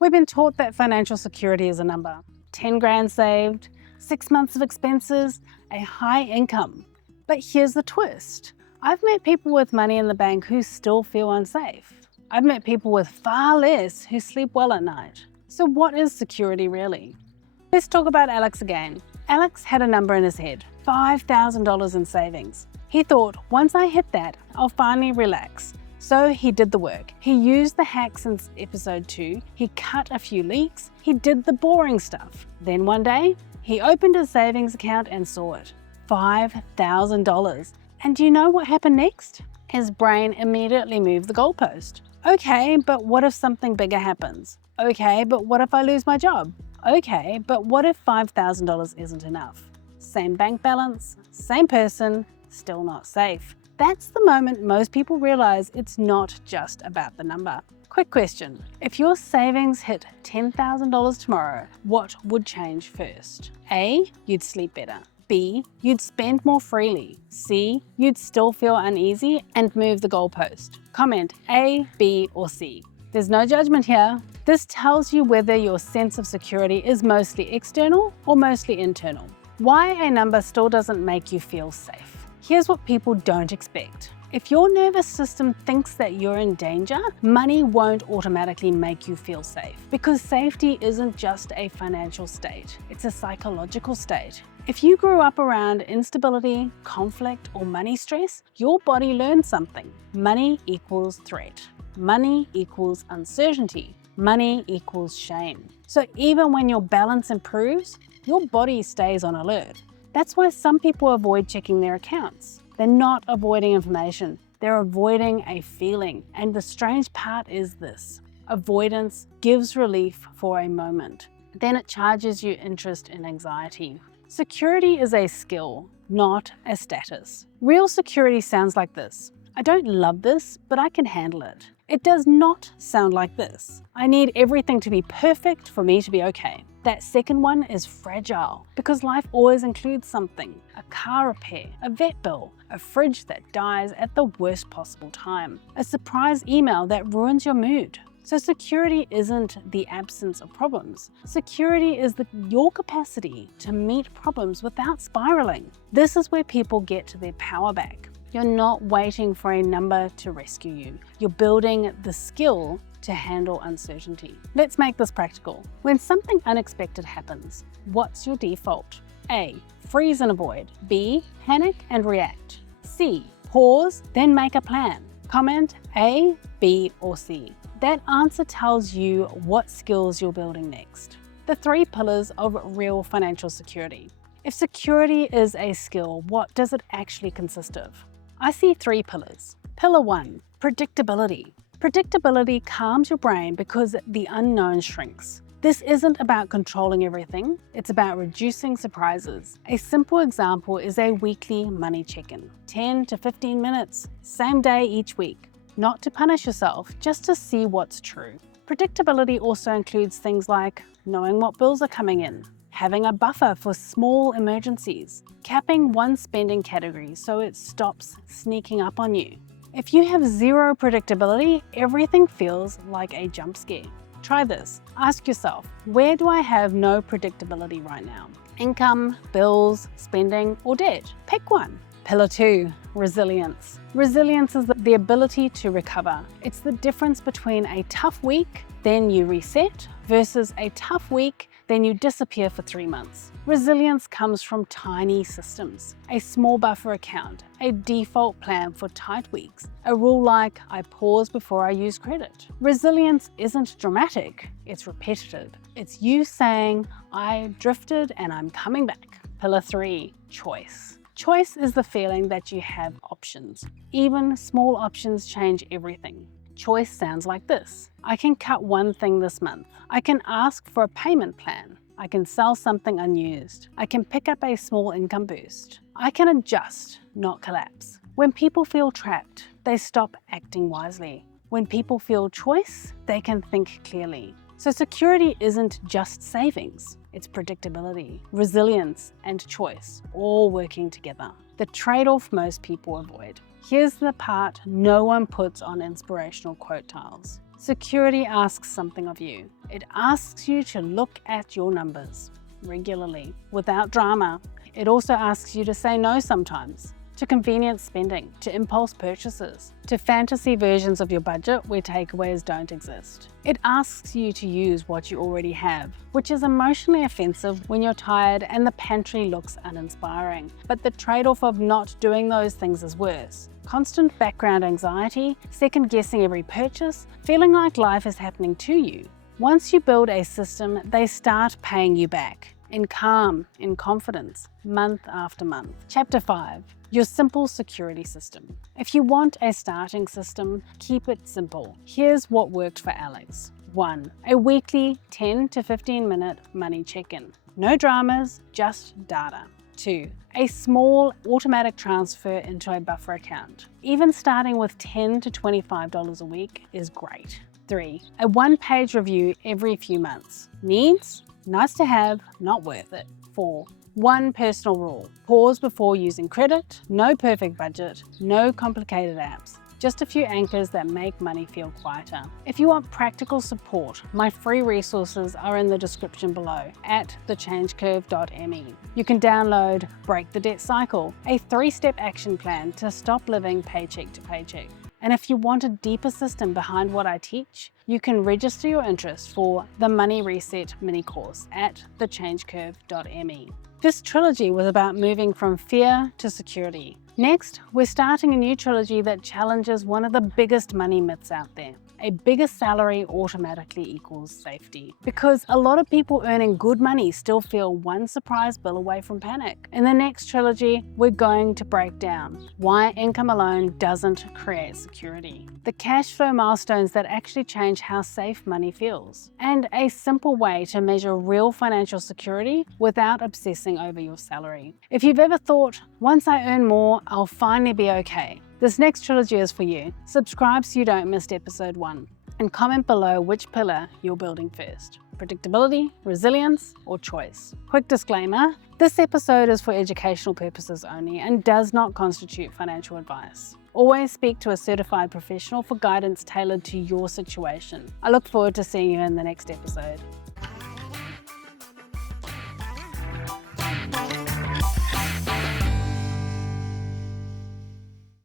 We've been taught that financial security is a number. 10 grand saved, 6 months of expenses, a high income. But here's the twist. I've met people with money in the bank who still feel unsafe. I've met people with far less who sleep well at night. So what is security really? Let's talk about Alex again. Alex had a number in his head, $5,000 in savings. He thought, once I hit that, I'll finally relax. So he did the work. He used the hack since episode 2. He cut a few leaks. He did the boring stuff. Then one day, he opened his savings account and saw it. $5,000. And do you know what happened next? His brain immediately moved the goalpost. Okay, but what if something bigger happens? Okay, but what if I lose my job? Okay, but what if $5,000 isn't enough? Same bank balance, same person, still not safe. That's the moment most people realize it's not just about the number. Quick question, if your savings hit $10,000 tomorrow, what would change first? A, you'd sleep better. B, you'd spend more freely. C, you'd still feel uneasy and move the goalpost. Comment A, B, or C. There's no judgment here. This tells you whether your sense of security is mostly external or mostly internal. Why a number still doesn't make you feel safe. Here's what people don't expect. If your nervous system thinks that you're in danger, money won't automatically make you feel safe, because safety isn't just a financial state, it's a psychological state. If you grew up around instability, conflict, or money stress, your body learned something. Money equals threat. Money equals uncertainty. Money equals shame. So even when your balance improves, your body stays on alert. That's why some people avoid checking their accounts. They're not avoiding information, they're avoiding a feeling. And the strange part is this: avoidance gives relief for a moment. Then it charges you interest in anxiety. Security is a skill, not a status. Real security sounds like this. I don't love this, but I can handle it. It does not sound like this. I need everything to be perfect for me to be okay. That second one is fragile, because life always includes something: a car repair, a vet bill, a fridge that dies at the worst possible time, a surprise email that ruins your mood. So security isn't the absence of problems. Security is your capacity to meet problems without spiraling. This is where people get their power back. You're not waiting for a number to rescue you. You're building the skill to handle uncertainty. Let's make this practical. When something unexpected happens, what's your default? A, freeze and avoid. B, panic and react. C, pause, then make a plan. Comment A, B, or C. That answer tells you what skills you're building next. The 3 pillars of real financial security. If security is a skill, what does it actually consist of? I see 3 pillars. Pillar 1, predictability. Predictability calms your brain because the unknown shrinks. This isn't about controlling everything, it's about reducing surprises. A simple example is a weekly money check-in. 10 to 15 minutes, same day each week. Not to punish yourself, just to see what's true. Predictability also includes things like knowing what bills are coming in, having a buffer for small emergencies, capping one spending category so it stops sneaking up on you. If you have zero predictability, everything feels like a jump scare. Try this. Ask yourself, where do I have no predictability right now? Income, bills, spending, or debt? Pick one. Pillar 2, resilience. Resilience is the ability to recover. It's the difference between a tough week, then you reset, versus a tough week, then you disappear for 3 months. Resilience comes from tiny systems: a small buffer account, a default plan for tight weeks, a rule like I pause before I use credit. Resilience isn't dramatic, it's repetitive. It's you saying, I drifted and I'm coming back. Pillar 3, choice. Choice is the feeling that you have options. Even small options change everything. Choice sounds like this: I can cut one thing this month. I can ask for a payment plan. I can sell something unused. I can pick up a small income boost. I can adjust, not collapse. When people feel trapped, they stop acting wisely. When people feel choice, they can think clearly. So security isn't just savings. It's predictability, resilience, and choice, all working together. The trade-off most people avoid. Here's the part no one puts on inspirational quote tiles. Security asks something of you. It asks you to look at your numbers regularly, without drama. It also asks you to say no sometimes, to convenience spending, to impulse purchases, to fantasy versions of your budget where takeaways don't exist. It asks you to use what you already have, which is emotionally offensive when you're tired and the pantry looks uninspiring. But the trade-off of not doing those things is worse. Constant background anxiety, second-guessing every purchase, feeling like life is happening to you. Once you build a system, they start paying you back. In calm, in confidence, month after month. Chapter 5. Your simple security system. If you want a starting system, keep it simple. Here's what worked for Alex. 1. A weekly 10 to 15 minute money check-in. No dramas, just data. 2. A small automatic transfer into a buffer account. Even starting with $10 to $25 a week is great. 3. A one-page review every few months. Needs? Nice to have, not worth it. 4. One personal rule. Pause before using credit. No perfect budget. No complicated apps. Just a few anchors that make money feel quieter. If you want practical support, my free resources are in the description below at thechangecurve.me. You can download Break the Debt Cycle, a 3-step action plan to stop living paycheck to paycheck. And if you want a deeper system behind what I teach, you can register your interest for the Money Reset mini course at thechangecurve.me. This trilogy was about moving from fear to security. Next, we're starting a new trilogy that challenges one of the biggest money myths out there. A bigger salary automatically equals safety. Because a lot of people earning good money still feel one surprise bill away from panic. In the next trilogy, we're going to break down why income alone doesn't create security, the cash flow milestones that actually change how safe money feels, and a simple way to measure real financial security without obsessing over your salary. If you've ever thought, once I earn more, I'll finally be okay, this next trilogy is for you. Subscribe so you don't miss episode 1, and comment below which pillar you're building first. Predictability, resilience, or choice. Quick disclaimer, this episode is for educational purposes only and does not constitute financial advice. Always speak to a certified professional for guidance tailored to your situation. I look forward to seeing you in the next episode.